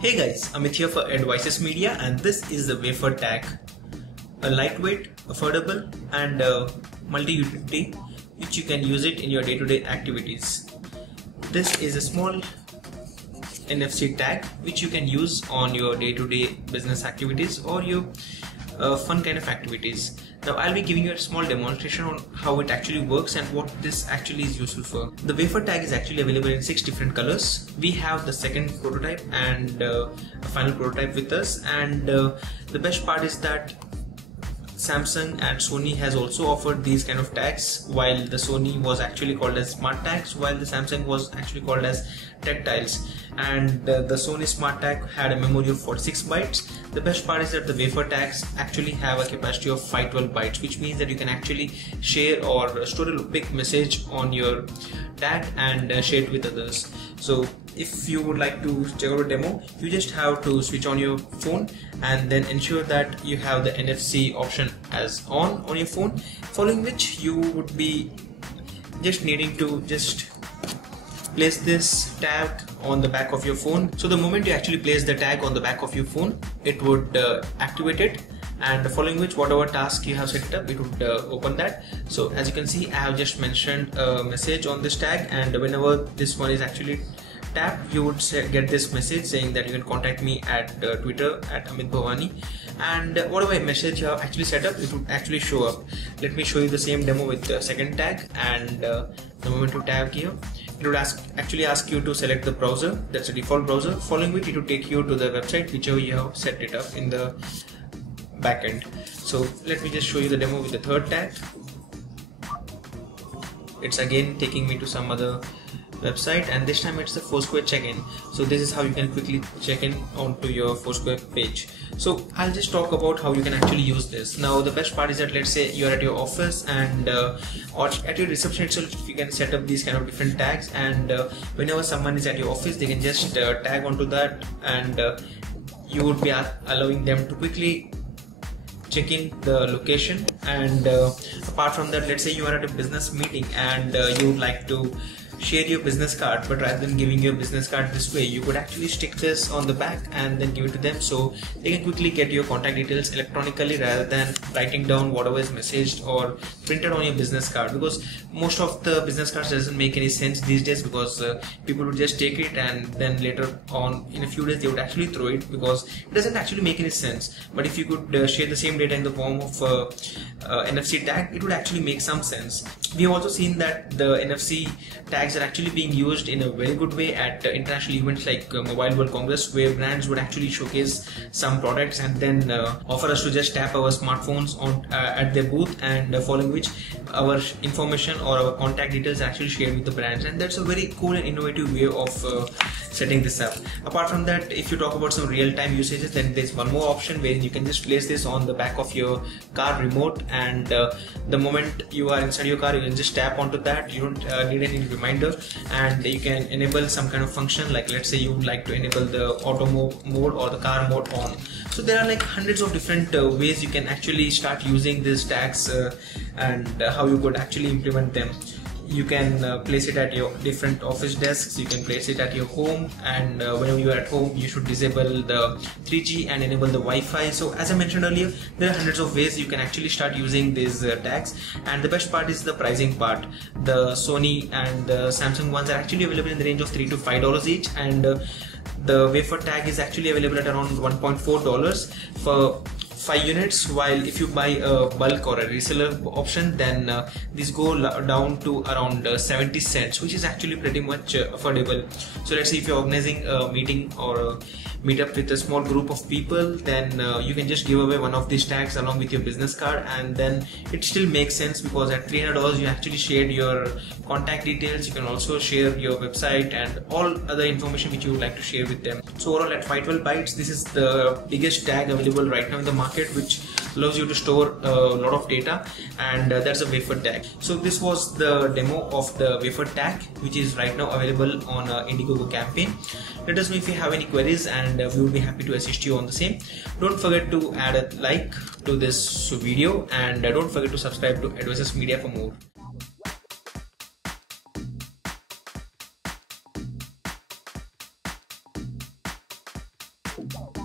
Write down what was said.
Hey guys, Amit here for Advices Media, and this is the Wafer Tag, a lightweight, affordable and multi-utility which you can use it in your day-to-day activities. This is a small NFC tag which you can use on your day-to-day business activities or your fun kind of activities. Now I'll be giving you a small demonstration on how it actually works and what this actually is useful for. The wafer tag is actually available in 6 different colors. We have the second prototype and a final prototype with us, and the best part is that Samsung and Sony has also offered these kind of tags, while the Sony was actually called as smart tags, while the Samsung was actually called as tactiles. And the Sony smart tag had a memory of 46 bytes. The best part is that the wafer tags actually have a capacity of 512 bytes, which means that you can actually share or store a big message on your tag and share it with others. So if you would like to check out a demo, you just have to switch on your phone and then ensure that you have the NFC option as on your phone, following which you would be just needing to just place this tag on the back of your phone. So the moment you actually place the tag on the back of your phone, it would activate it, and following which whatever task you have set it up, it would open that. So as you can see, I have just mentioned a message on this tag, and whenever this one is actually tapped, you would get this message saying that you can contact me at Twitter at Amit Bhawani, and whatever message you have actually set up, it would actually show up. Let me show you the same demo with the second tag, and the moment you tap here, it would actually ask you to select the browser, that's a default browser, following which it will take you to the website whichever you have set it up in the backend. So let me just show you the demo with the third tag. It's again taking me to some other website, and this time it's the Foursquare check-in. So this is how you can quickly check in onto your Foursquare page. So I'll just talk about how you can actually use this. Now the best part is that, let's say you're at your office, and or at your reception itself, you can set up these kind of different tags, and whenever someone is at your office, they can just tag onto that, and you would be allowing them to quickly check in the location. And apart from that, let's say you are at a business meeting and you would like to share your business card, but rather than giving your business card this way, you could actually stick this on the back and then give it to them, so they can quickly get your contact details electronically rather than writing down whatever is messaged or printed on your business card. Because most of the business cards doesn't make any sense these days, because people would just take it and then later on in a few days they would actually throw it, because it doesn't actually make any sense. But if you could share the same data in the form of NFC tag, it would actually make some sense. We have also seen that the NFC tags are actually being used in a very good way at international events like Mobile World Congress, where brands would actually showcase some products and then offer us to just tap our smartphones on at their booth, and following which our information or our contact details are actually shared with the brands, and that's a very cool and innovative way of setting this up. Apart from that, if you talk about some real-time usages, then there's one more option where you can just place this on the back of your car remote, and the moment you are inside your car, you can just tap onto that. You don't need any reminder, and you can enable some kind of function, like let's say you would like to enable the auto mode or the car mode on. So there are like hundreds of different ways you can actually start using these tags, and how you could actually implement them. You can place it at your different office desks, you can place it at your home, and whenever you are at home, you should disable the 3G and enable the Wi-Fi. So as I mentioned earlier, there are hundreds of ways you can actually start using these tags, and the best part is the pricing part. The Sony and the Samsung ones are actually available in the range of $3 to $5 each, and the wafer tag is actually available at around $1.4 for 5 units, while if you buy a bulk or a reseller option, then these go down to around 70 cents, which is actually pretty much affordable. So let's say if you're organizing a meeting or a meetup with a small group of people, then you can just give away one of these tags along with your business card, and then it still makes sense, because at $300 you actually shared your contact details. You can also share your website and all other information which you would like to share with them. So overall, at 512 bytes, this is the biggest tag available right now in the market, which allows you to store a lot of data, and that's a wafer tag. So this was the demo of the wafer tag, which is right now available on Indiegogo campaign. Let us know if you have any queries, and we will be happy to assist you on the same. Don't forget to add a like to this video, and don't forget to subscribe to Advices Media for more. you.